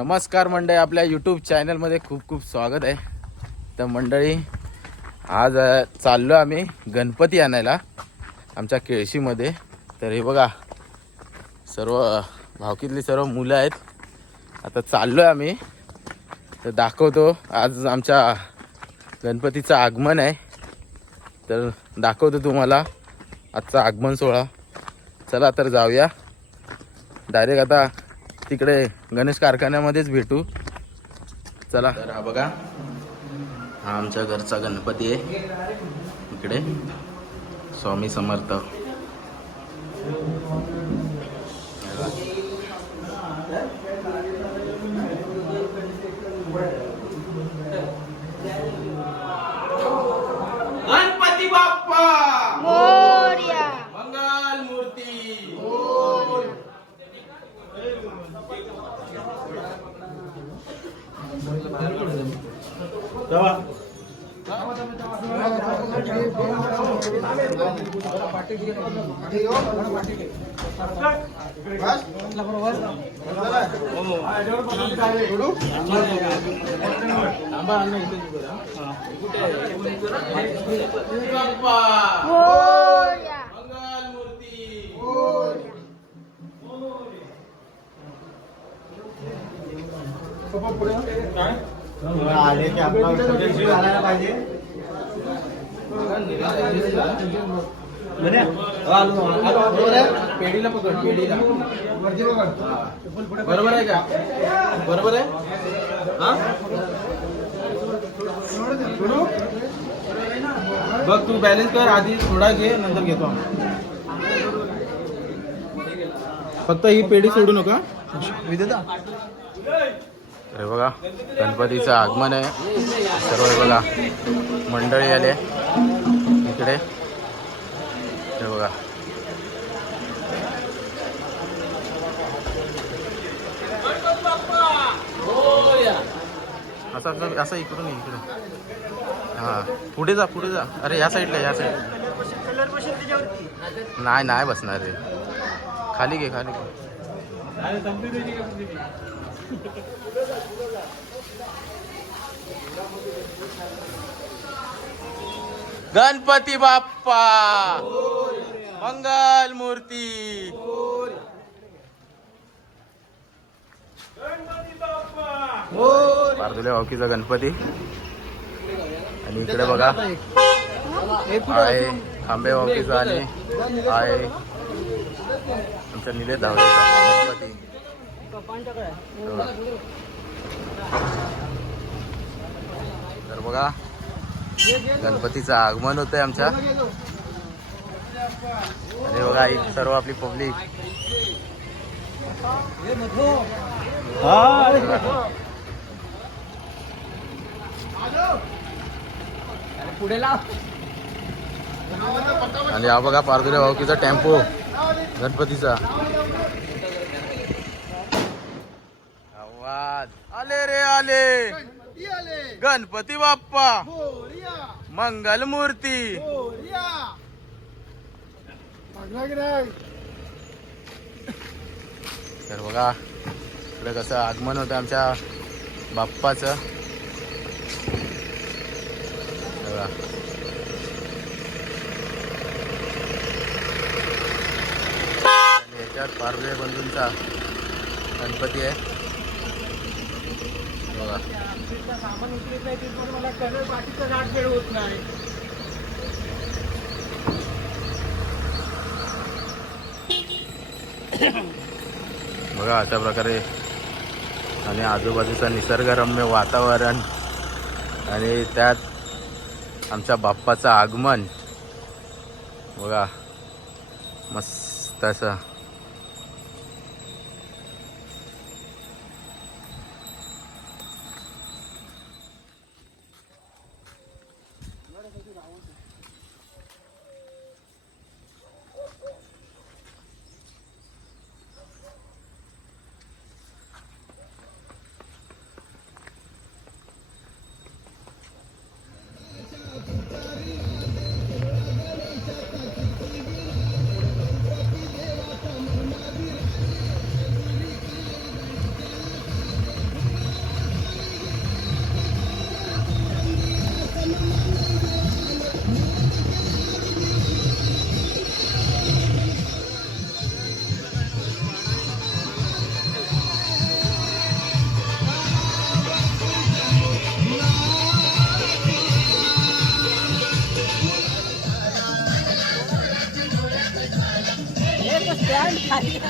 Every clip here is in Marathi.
नमस्कार मंडळी आपल्या यूट्यूब चॅनलमध्ये खूप खूप स्वागत आहे. तर मंडळी आज चाललो आम्ही गणपती आणायला आमच्या केळशीमध्ये. तर हे बघा सर्व भावकीतली सर्व मुलं आहेत. आता चाललो आहे आम्ही. तर दाखवतो आज आमच्या गणपतीचं आगमन आहे. तर दाखवतो तुम्हाला आजचा आगमन सोहळा. चला तर जाऊया. डायरेक्ट आता तिकडे गणेश कारखान्यामध्येच भेटू. चला. तर हा बघा. हा आमच्या घरचा गणपती आहे. इकडे. स्वामी समर्थ. बाप्पा मोरया मंगल मूर्ती आले की आपला उत्सव घालायला पाहिजे म्हणे? आलो, आलो, बरोबर आहे? पेढीला पकड पेढीला बरोबर आहे का बरोबर आहे हा बघ तू बॅलन्स कर आधी थोडा घे नंतर घेतो आम्ही फक्त ही पेढी सोडू नका विजेता? अरे बघा गणपतीचं आगमन आहे. सर्व बघा मंडळी आले. इकडे. हे बघा. असं असं इकडून ये, इकडून. हां. पुढे जा पुढे जा. अरे या साईडला या साईडला नाही नाही बसणार रे. खाली घे खाली घे. गणपती बाप्पा! मंगल मूर्ती! पारदुल्या भावकीचा गणपती. आणि इकडे बघा. आहे. खांबे भावकीचा आणि आहे? आमच्या निलेश धावडेचा गणपती. तर बघा गणपतीचं आगमन होत आहे आमच्या. आणि बघा ही सर्व आपली पब्लिक. आणि हा बघा पारदुल्या भाऊकीचा टेम्पो गणपतीचा. आले रे आले. गणपती बाप्पा. मंगल मूर्ती तर बघा इकडे कसं आगमन होतं आमच्या बाप्पाचं. बघा. याच्यात पारवे बंधूंचा गणपती आहे. बघा. बघा अशा प्रकारे आणि आजूबाजूचं निसर्गरम्य वातावरण आणि त्यात आमच्या बाप्पाचं आगमन. बघा मस्त असं salida.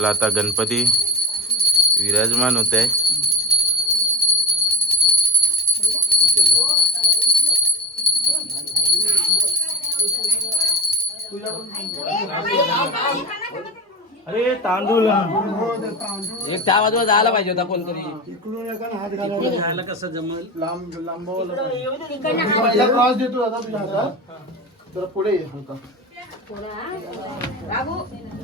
आपला आता गणपती. विराजमान होत आहे अरे तांदूळ. एक त्या बाजूला जायला पाहिजे होता कोणतरी इकडून एका हात घालावा खायला कसं जमल? लांब. त्रास देतो आता तुझ्या हातात. जरा पुढे ये हलका.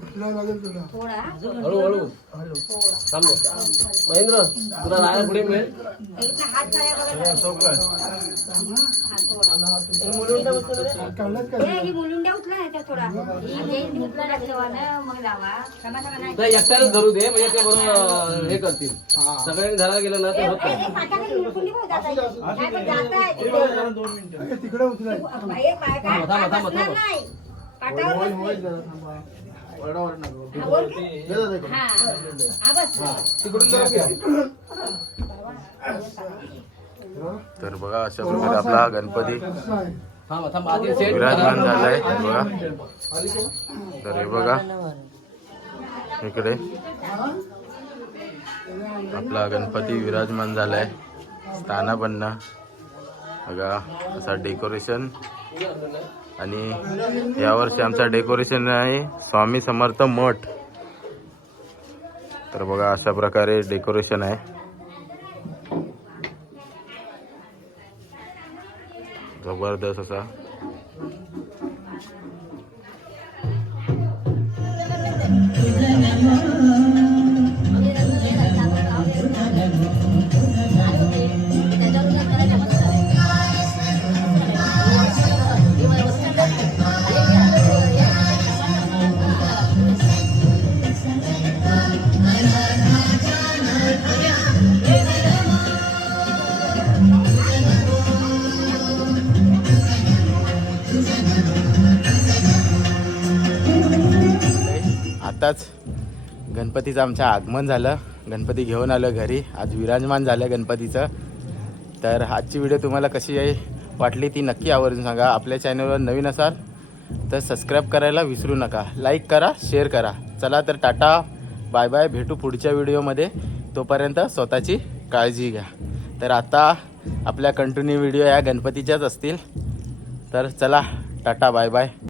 तुला लागेल तुला. हळू हळू थांब. महेंद्र तुला जायला पुढे मिळेल? तर एकट्यालाच धरू दे म्हणजे ते बरोबर हे करतील. हा. सगळ्यांनी धरायला गेलं ना तर होत नाही. तिकडे उचलाय. होय, जरा थांबा. नको. दादा तिकडून जरा तर बघा अशा प्रकारे आपला गणपती थांब थांब आधी सेट विराजमान झालाय. बघा. तर हे बघा. इकडे. आपला गणपती विराजमान झालाय. स्थानापन्न. बघा असा डेकोरेशन आणि यावर्षी आमचा डेकोरेशन आहे स्वामी समर्थ मठ. तर बघा अशा प्रकारे डेकोरेशन आहे. जबरदस्त असा. आताच गणपतीचं आमचं आगमन झालं. गणपती घेऊन आलो घरी. आज विराजमान झालं गणपतीचं. तर आजची व्हिडिओ तुम्हाला कशी आहे वाटली ती नक्की आवर्जून सांगा. आपल्या चॅनलवर नवीन असाल तर सबस्क्राईब करायला विसरू नका. लाईक करा शेअर करा. चला तर टाटा. बाय बाय भेटू पुढच्या व्हिडिओमध्ये तोपर्यंत स्वतःची काळजी घ्या. तर आता आपल्या कंटिन्यू व्हिडिओ या गणपतीच्याच असतील. तर चला टाटा. Bye bye